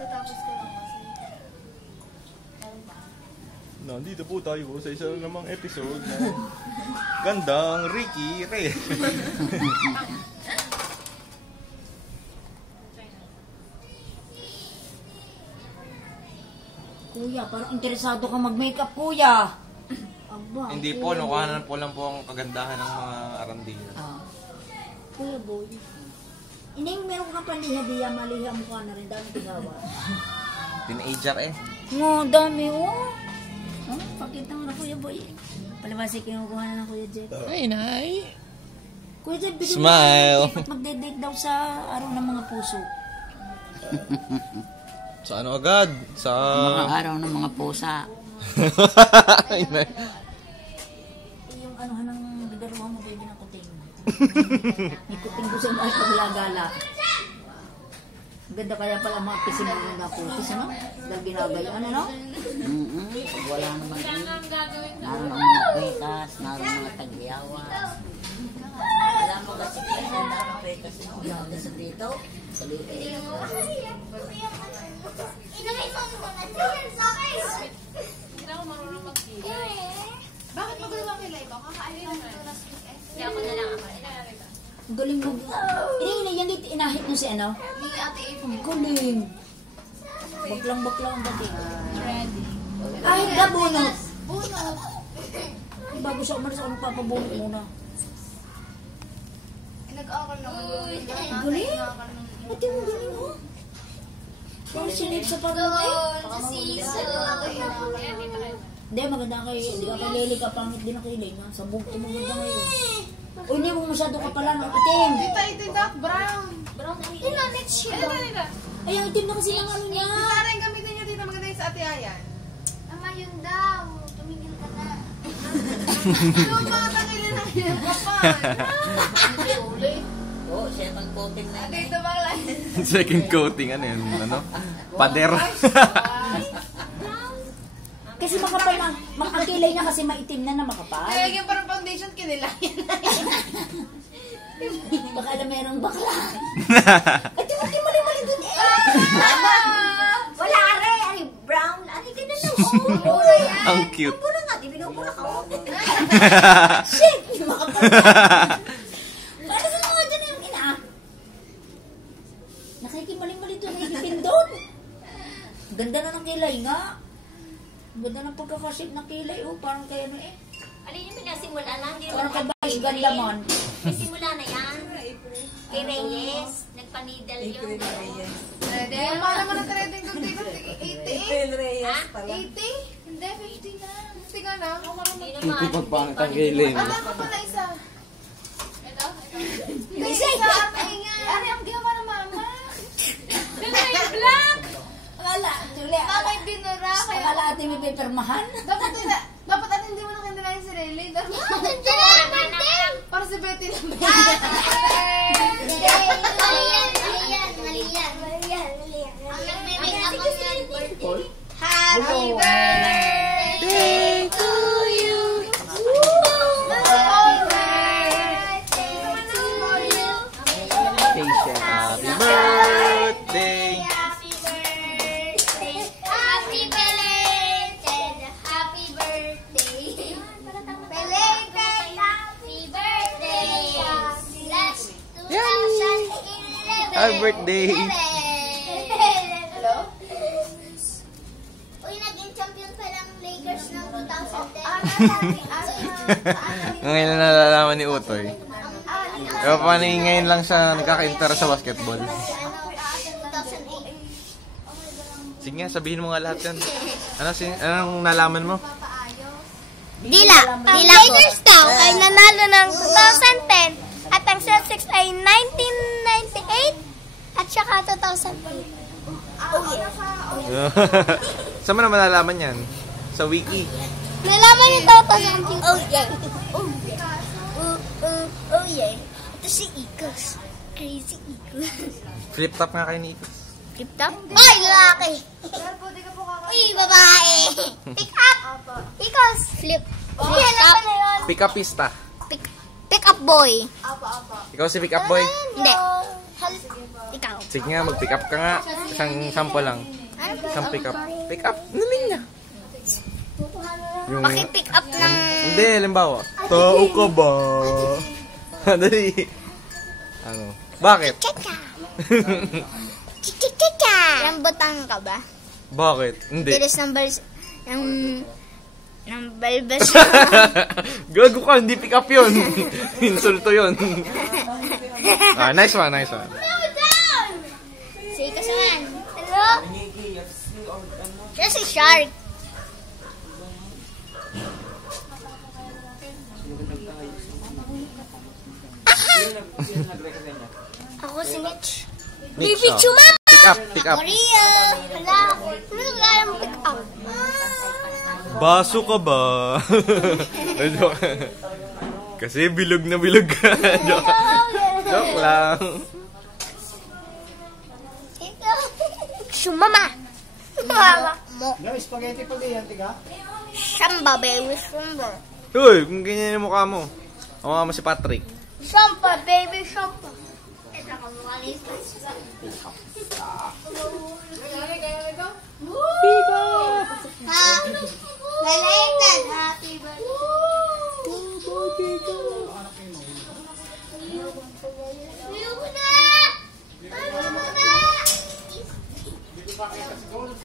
Katatapos ko lang kasi. Nandito po tayo sa isa namang episode na Gandang Ricky Ray. Kuya, parang interesado ka mag-makeup, kuya. Aba, Hindi po, nukahanan po lang po ang kagandahan ng mga arandila. Kuya boy. Ining meron ka panliha-diya, maliha mo ka na rin. Dami tigawa. Teenager eh. Ngo, dami oh. Pakita mo na kuya boy. Palabasi kinukuha na ng kuya Jeff. Ay, nay. Kuya Jeff, bigyan Smile. mo at magde-date daw sa araw ng mga puso. Sa ano agad? Sa... Mga araw ng mga pusa. Ay, nay. Yung anuhan ng bigaruhan mo, baby ng kuting. May kuting ko sa mga paglagala. Ganda kaya pala mga pisimulong na putis, ano? Dahil ginagayaan, ano? Wala naman din. Naroon ang mga petas, naroon ang mga tagyawas. Wala mo kasi kaya na ang petas na umaga sa dito. Sa liit. Inagay mo mga children sa akin! Hindi na ako marunong magkilay. Bakit magulo ang kilay ko? Kakaalim mo ito last weekend. Kaya ako na lang ako. Ilalagay ka. Ang galing mo. Yan dito, inahit mo si ano? Ni Ate Eve. Ang galing. Baklang ang bating. Ready. Ay, gabunot. Bunot. Bago siya umalis ako magpapabunot muna. Nag-aaral naman yun. Galing. Ate mo galing mo. Parang sinip sa pag-uwi. Sa season. Hindi, maganda kay, hindi ka kay Lely ka, pangit din ang kilay nga. Sa bugto mo ganda ngayon. O hindi mo masyado ka pala ng itim. Tita, itin ka. Brown. Brown na itin. Ito, next year. Ay, ang itim na kasi ng ano niya. Tita rin gamitin niya dito. Maganda yung sa Ate Ayan. Ama, yun daw. Tumigil ka na. Yung mga tangilin na kinakapan. Oo, second coating na yun. Dito ba lang? Second coating, ano yun? Ano? Pader. Kasi makapal na, ang kilay niya kasi maitim na makapal. Kaya yung parang foundation, kinilayan na yun. Baka alam merong bakla. Ay, di mo mali dun eh. Wala are, ay brown. Ay, ganda na. Oh, Ang cute. muna nga, dibigaw mo na ka. Shit! Yung makapal. Paano sa mga dyan yung ina? Nakikimali-mali dun, nakikitin dun. Ganda na ng kilay nga. Ganda ng pagkakaship ng kilay. Oh, parang kaya ano eh. Alin yung pinasimula na? Hindi Parang kay Vice ganda man. May simula na yan. Kay Reyes. Nagpanidal yun. Yung mga naman ang threading ko dito, 80? April Reyes pala. 80? Hindi, 50 na. 50 ka na. Hindi naman. Pagpangit ang kilay. Wala ka pala isa. Ito? Isa, ate nga. Ari, ang ginawa ng mama. Ganda yung black! Akala, Julia. Mama yung binura. Kaya, Akala ate may papermahan. dapat ate hindi mo na kinalayan si Riley. Para si Betty lang. Mali yan. Ang nagme-make up ang yan. Happy birthday to you. Happy birthday to you. Happy birthday. Happy birthday. Happy belated. Happy birthday. Belated happy birthday. That's 2011. Happy birthday. Hello? Uy, naging champion pa ng Lakers ng 2010. Ngayon na nalalaman ni Utoy. Pero paano ngayon lang siya nagkaka-interest sa basketball? 2008. Sige nga, sabihin mo nga lahat yan. Anong nalaman mo? Dila Lakers daw ay nanalo ng 2010 at ang Celtics ay 1998 at saka 2008. Saan mo naman nalaman yan? Sa wiki. Nalaman niyo 2010. Oh yeah. Oh yeah. Ito si Ikos. Crazy Ikos. Flip top nga kayo ni Ikos. Flip top? Ay, lalaki. Uy, babae. Pick up. Ikos. Flip. Flip top. Pick-upista. Pick up boy. Ikaw si pick-up boy? Hindi. Ikaw. Sige nga, mag-pick up ka nga. Isang sample lang. Isang pick up. Pick up? Ano niya? Yung... Paki-pick up ng... Hindi, halimbawa. Tao ka ba? Dali. Ano? Bakit? Chicha. Chicha. Rambutan ka ba? Bakit? Hindi. Bilis ng balis... ng balbas. Gago ka, hindi pick up yun. Insulto yun. Nice one, nice one. Say ka saan? Hello? Siya si Shark. Ako si Mitch. Mitch, Baby oh. Chumama! Pick up, pick up. Maria! Hala! Ano kaya mo pick up? Baso ka ba? Joke. Kasi bilog na bilog ka. Joke lang. Sumama! Mama mo. No, spaghetti pag yan, tiga. Samba, baby, samba. Uy, kung ganyan yung mukha mo. Ako nga mo si Patrick. Samba, baby, samba. Ito ka mukha ni Ha? Belated happy birthday.